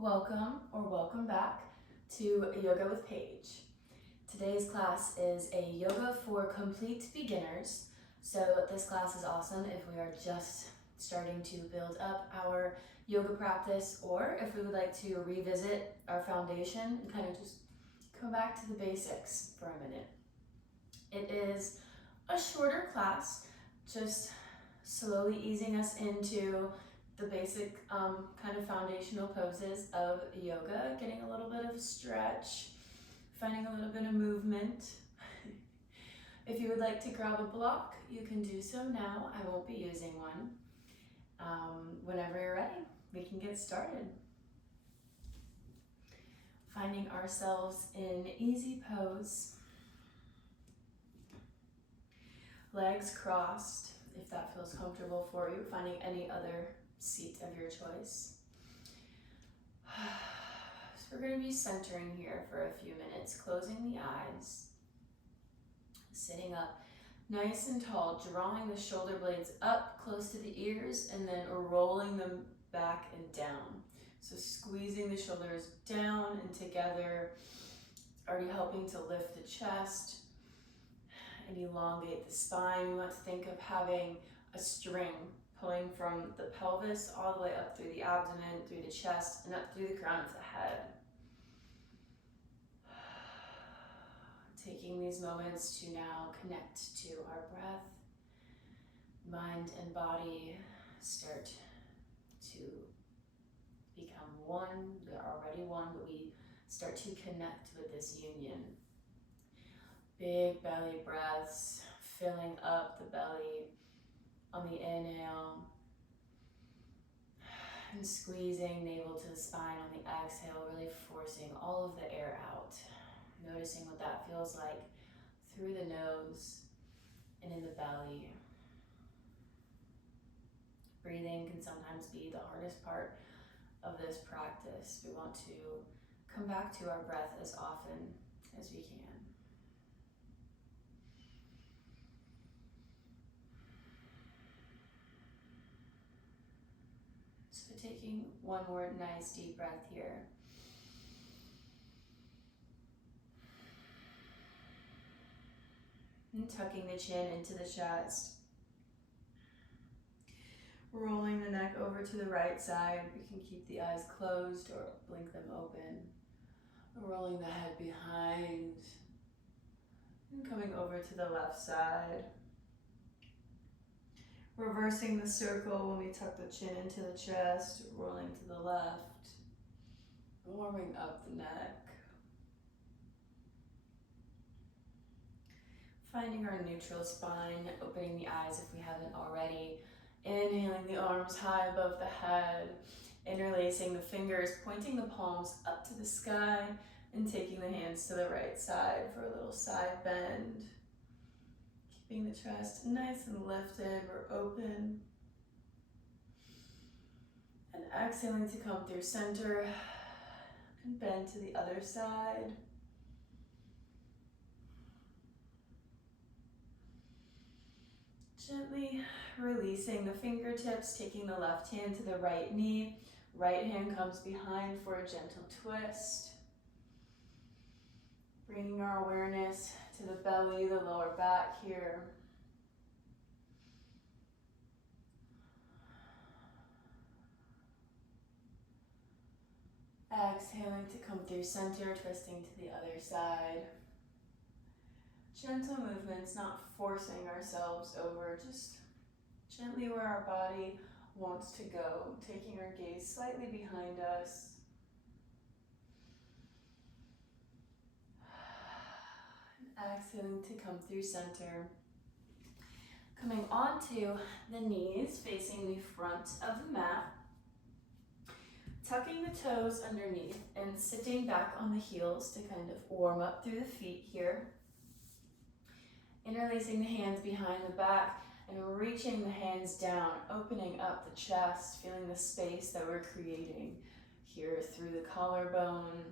Welcome or welcome back to Yoga with Paige. Today's class is a yoga for complete beginners. So this class is awesome if we are just starting to build up our yoga practice, or if we would like to revisit our foundation and kind of just come back to the basics for a minute. It is a shorter class, just slowly easing us into the basic kind of foundational poses of yoga, getting a little bit of stretch, finding a little bit of movement. If you would like to grab a block, you can do so now. I won't be using one. Whenever you're ready, we can get started. Finding ourselves in easy pose. Legs crossed, if that feels comfortable for you. Finding any other seat of your choice. So we're going to be centering here for a few minutes, closing the eyes, sitting up nice and tall, drawing the shoulder blades up close to the ears and then rolling them back and down. So squeezing the shoulders down and together, already helping to lift the chest and elongate the spine. We want to think of having a string pulling from the pelvis all the way up through the abdomen, through the chest, and up through the crown of the head. Taking these moments to now connect to our breath. Mind and body start to become one. They're already one, but we start to connect with this union. Big belly breaths, filling up the belly on the inhale, and squeezing navel to the spine on the exhale, really forcing all of the air out. Noticing what that feels like through the nose and in the belly. Breathing can sometimes be the hardest part of this practice. We want to come back to our breath as often as we can. So taking one more nice deep breath here. And tucking the chin into the chest. Rolling the neck over to the right side. We can keep the eyes closed or blink them open. Rolling the head behind. And coming over to the left side. Reversing the circle when we tuck the chin into the chest, rolling to the left, warming up the neck. Finding our neutral spine, opening the eyes if we haven't already. Inhaling the arms high above the head, interlacing the fingers, pointing the palms up to the sky, and taking the hands to the right side for a little side bend. Keeping the chest nice and lifted, we're open. And exhaling to come through center and bend to the other side. Gently releasing the fingertips, taking the left hand to the right knee. Right hand comes behind for a gentle twist. Bringing our awareness to the belly, the lower back here. Exhaling to come through center, twisting to the other side. Gentle movements, not forcing ourselves over, just gently where our body wants to go, taking our gaze slightly behind us. Exhaling to come through center. Coming onto the knees, facing the front of the mat. Tucking the toes underneath and sitting back on the heels to kind of warm up through the feet here. Interlacing the hands behind the back and reaching the hands down, opening up the chest, feeling the space that we're creating here through the collarbone.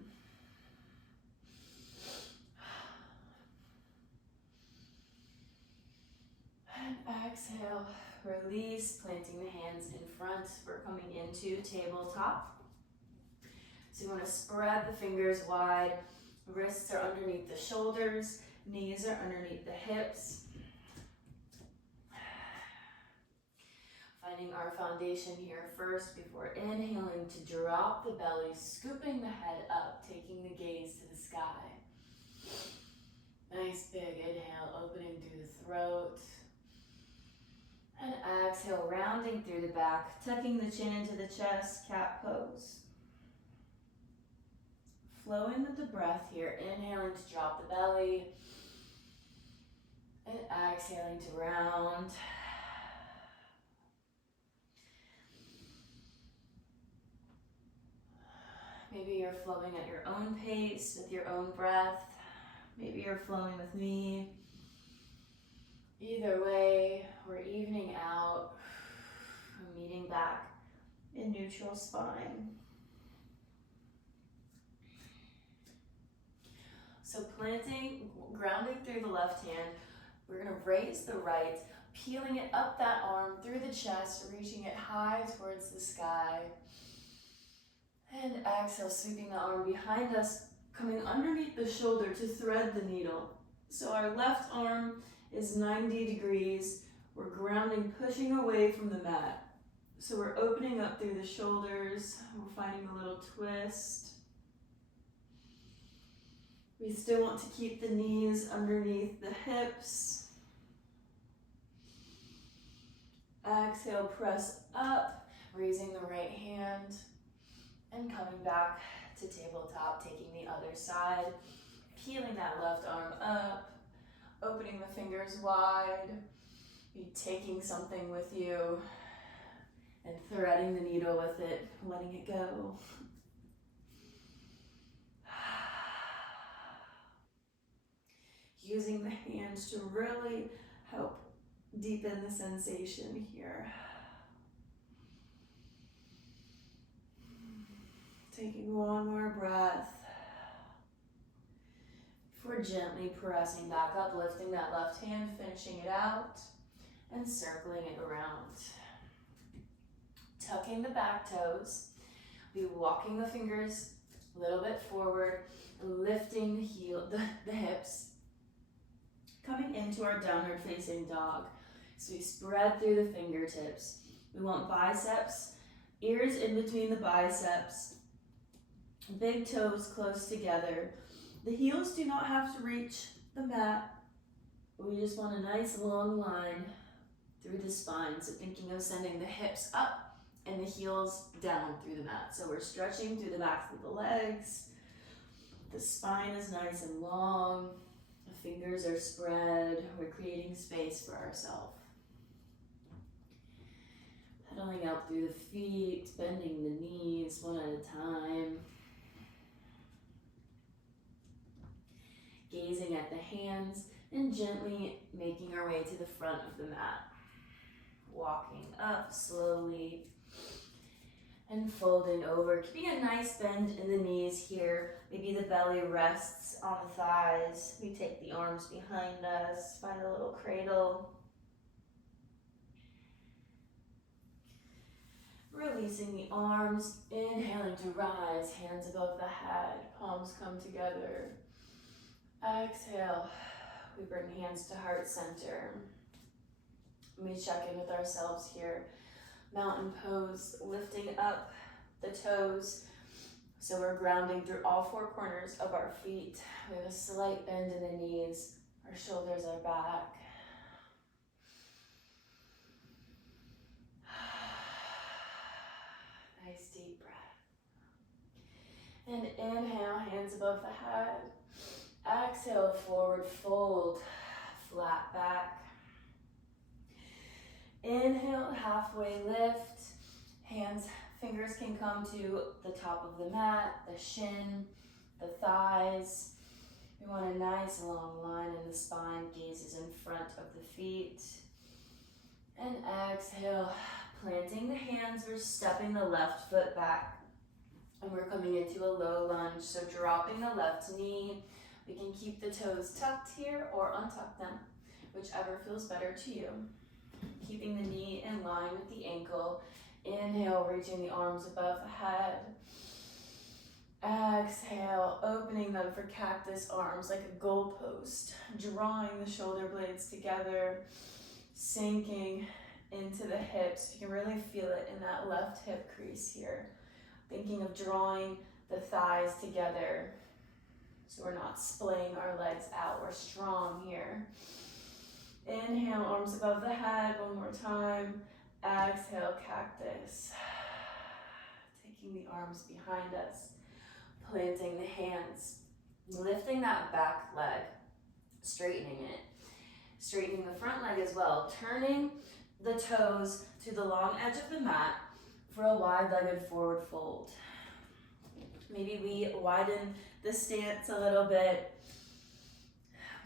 And exhale, release, planting the hands in front. We're coming into tabletop. So you want to spread the fingers wide. Wrists are underneath the shoulders. Knees are underneath the hips. Finding our foundation here first before inhaling to drop the belly, scooping the head up, taking the gaze to the sky. Nice big inhale, opening through the throat. And exhale, rounding through the back, tucking the chin into the chest, cat pose. Flowing with the breath here, inhaling to drop the belly. And exhaling to round. Maybe you're flowing at your own pace with your own breath. Maybe you're flowing with me. Either way, we're evening out. We're meeting back in neutral spine. So grounding through the left hand, we're gonna raise the right, peeling it up that arm through the chest, reaching it high towards the sky. And exhale, sweeping the arm behind us, coming underneath the shoulder to thread the needle. So our left arm is 90 degrees. We're grounding, pushing away from the mat. So we're opening up through the shoulders. We're finding a little twist. We still want to keep the knees underneath the hips. Exhale, press up, raising the right hand. And coming back to tabletop, taking the other side, peeling that left arm up, opening the fingers wide, be taking something with you, and threading the needle with it, letting it go. Using the hands to really help deepen the sensation here. Taking one more breath. Before gently pressing back up, lifting that left hand, finishing it out, and circling it around. Tucking the back toes. Be walking the fingers a little bit forward, lifting the hips. Coming into our downward facing dog. So we spread through the fingertips. We want biceps, ears in between the biceps. Big toes close together. The heels do not have to reach the mat. We just want a nice long line through the spine. So thinking of sending the hips up and the heels down through the mat. So we're stretching through the backs of the legs. The spine is nice and long. The fingers are spread. We're creating space for ourselves. Pedaling out through the feet, bending the knees one at a time. Gazing at the hands and gently making our way to the front of the mat. Walking up slowly and folding over. Keeping a nice bend in the knees here. Maybe the belly rests on the thighs. We take the arms behind us, find a little cradle. Releasing the arms, inhaling to rise, hands above the head, palms come together. Exhale, we bring hands to heart center. We check in with ourselves here. Mountain pose, lifting up the toes. So we're grounding through all four corners of our feet. We have a slight bend in the knees. Our shoulders are back. Nice deep breath. And inhale, hands above the head. Exhale, forward fold, flat back. Inhale, halfway lift. Fingers can come to the top of the mat, the shin, the thighs. We want a nice long line in the spine, gazes in front of the feet. And exhale, planting the hands, we're stepping the left foot back. And we're coming into a low lunge, so dropping the left knee. We can keep the toes tucked here or untuck them, whichever feels better to you. Keeping the knee in line with the ankle. Inhale, reaching the arms above the head. Exhale, opening them for cactus arms like a goalpost, drawing the shoulder blades together, sinking into the hips. You can really feel it in that left hip crease here. Thinking of drawing the thighs together so we're not splaying our legs out. We're strong here. Inhale, arms above the head. One more time. Exhale, cactus. Taking the arms behind us. Planting the hands. Lifting that back leg. Straightening it. Straightening the front leg as well. Turning the toes to the long edge of the mat for a wide-legged forward fold. Maybe we widen the stance a little bit.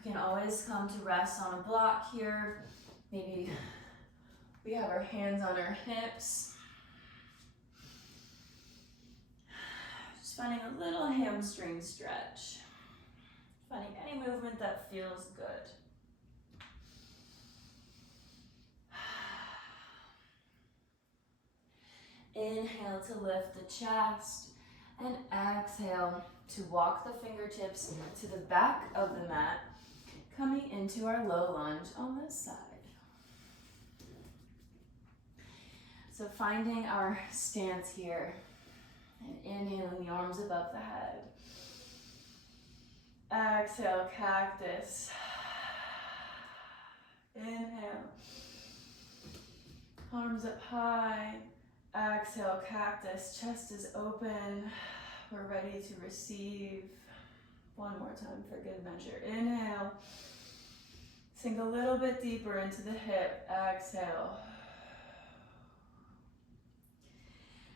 We can always come to rest on a block here. Maybe we have our hands on our hips. Just finding a little hamstring stretch. Finding any movement that feels good. Inhale to lift the chest, and exhale to walk the fingertips to the back of the mat, coming into our low lunge on this side. So finding our stance here, and inhaling the arms above the head. Exhale, cactus. Inhale, arms up high. Exhale, cactus, chest is open. We're ready to receive. One more time for good measure. Inhale, sink a little bit deeper into the hip. Exhale.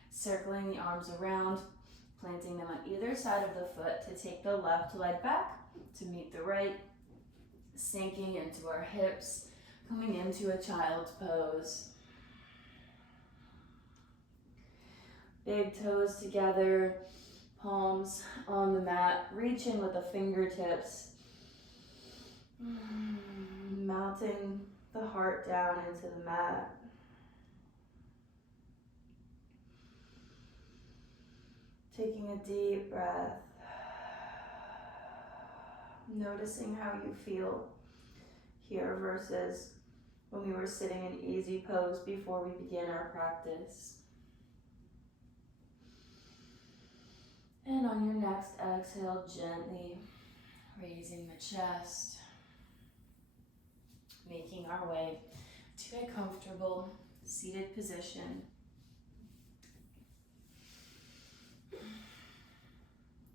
Circling the arms around, planting them on either side of the foot to take the left leg back to meet the right. Sinking into our hips, coming into a child's pose. Big toes together, palms on the mat. Reach in with the fingertips. Mounting the heart down into the mat. Taking a deep breath. Noticing how you feel here versus when we were sitting in easy pose before we begin our practice. And on your next exhale, gently raising the chest, making our way to a comfortable seated position.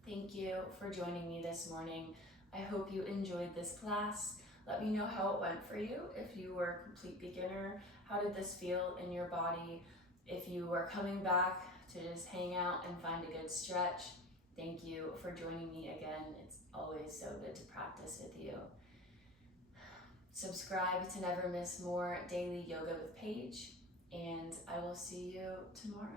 Thank you for joining me this morning. I hope you enjoyed this class. Let me know how it went for you. If you were a complete beginner, how did this feel in your body? If you are coming back to just hang out and find a good stretch, thank you for joining me again. It's always so good to practice with you. Subscribe to never miss more daily yoga with Paige, and I will see you tomorrow.